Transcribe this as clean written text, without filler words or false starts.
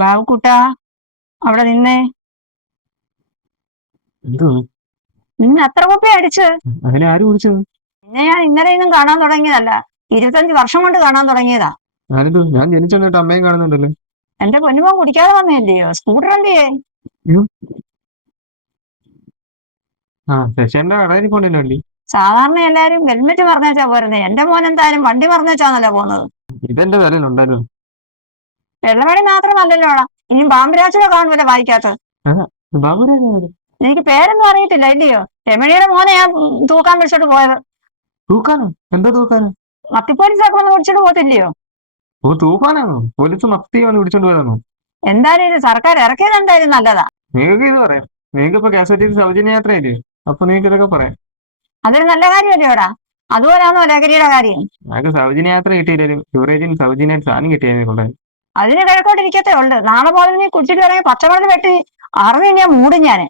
ബാബുക്കുട്ടാ, അവിടെ നിന്നേ. എന്തോ നിന്നെ എത്ര കുപ്പി അടിച്ച്? അതിനെ ആര് കുടിച്ചത്? നിന്നെ ഞാൻ ഇന്നലെയൊന്നും കാണാൻ തുടങ്ങിയതല്ല, 25 വർഷം കൊണ്ട് കാണാൻ തുടങ്ങിയതാ. ഞാനെന്തോ ഞാൻ ജനിച്ചെന്നിട്ട് അമ്മയും കാണുന്നുണ്ടല്ലോ. എന്റെ പൊന്നുമോൻ കുടിക്കാതെ വന്നതല്ലയോ? സ്കൂട്ടർ എന്തിയേ? അയ്യോ, ആ ശശിന്റെ കടയിൽ കൊണ്ടില്ല വണ്ടി. സാധാരണ എല്ലാരും ഹെൽമെറ്റ് പറഞ്ഞേച്ചാ പോരുന്നേ, എന്റെ മോൻ എന്തായാലും വണ്ടി പറഞ്ഞേച്ചാന്നല്ലോ പോകുന്നത്. ഇതെന്റെ വിലയിലുണ്ടല്ലോ. വെള്ളമണി മാത്രമല്ലല്ലോടാ, ഇനി പാമ്പരാച്ചിനെ കാണുമല്ലോ വായിക്കാത്ത. ബാബുരാജ് എനിക്ക് പേരൊന്നും അറിയത്തില്ല ഇല്ലയോ? രമണിയുടെ മോനെ ഞാൻ തൂക്കാൻ വിളിച്ചോട്ട് പോയത്. തൂക്കാനോ? എന്താ തൂക്കാനോ? മത്തിപ്പോലീസൊക്കെ വന്ന് വിളിച്ചോട്ട് പോകത്തില്ലയോ? ഓ, തൂക്കാനാണോ? പോലീസ് മത്തി വന്ന് പിടിച്ചോണ്ട് പോയതാണോ? എന്തായാലും ഇത് സർക്കാർ ഇറക്കിയത് എന്തായാലും നല്ലതാ. നിങ്ങൾക്ക് ഇത് പറയാം. നിങ്ങൾക്ക് ഇപ്പൊ KSRTC സൗജന്യ യാത്രയില്ലേ, അപ്പൊ നിങ്ങൾക്ക് ഇതൊക്കെ പറയാം. അതൊരു നല്ല കാര്യമല്ലേടാ? അതുപോലാണോ ലഹരിയുടെ കാര്യം? ഞങ്ങൾക്ക് സൗജന്യ യാത്ര കിട്ടിയാലും യുവറേജിന് സൗജന്യമായിട്ട് സാധനം കിട്ടിയതിനെ കൊണ്ടായി. അതിന് കിഴക്കോട്ടിരിക്കത്തേ ഉണ്ട്. നാളെ മുതൽ നീ കുടിച്ചിട്ട് വരാൻ പച്ചമരുന്ന് വെട്ടി അറിഞ്ഞ് ഞാൻ മൂടും ഞാന്.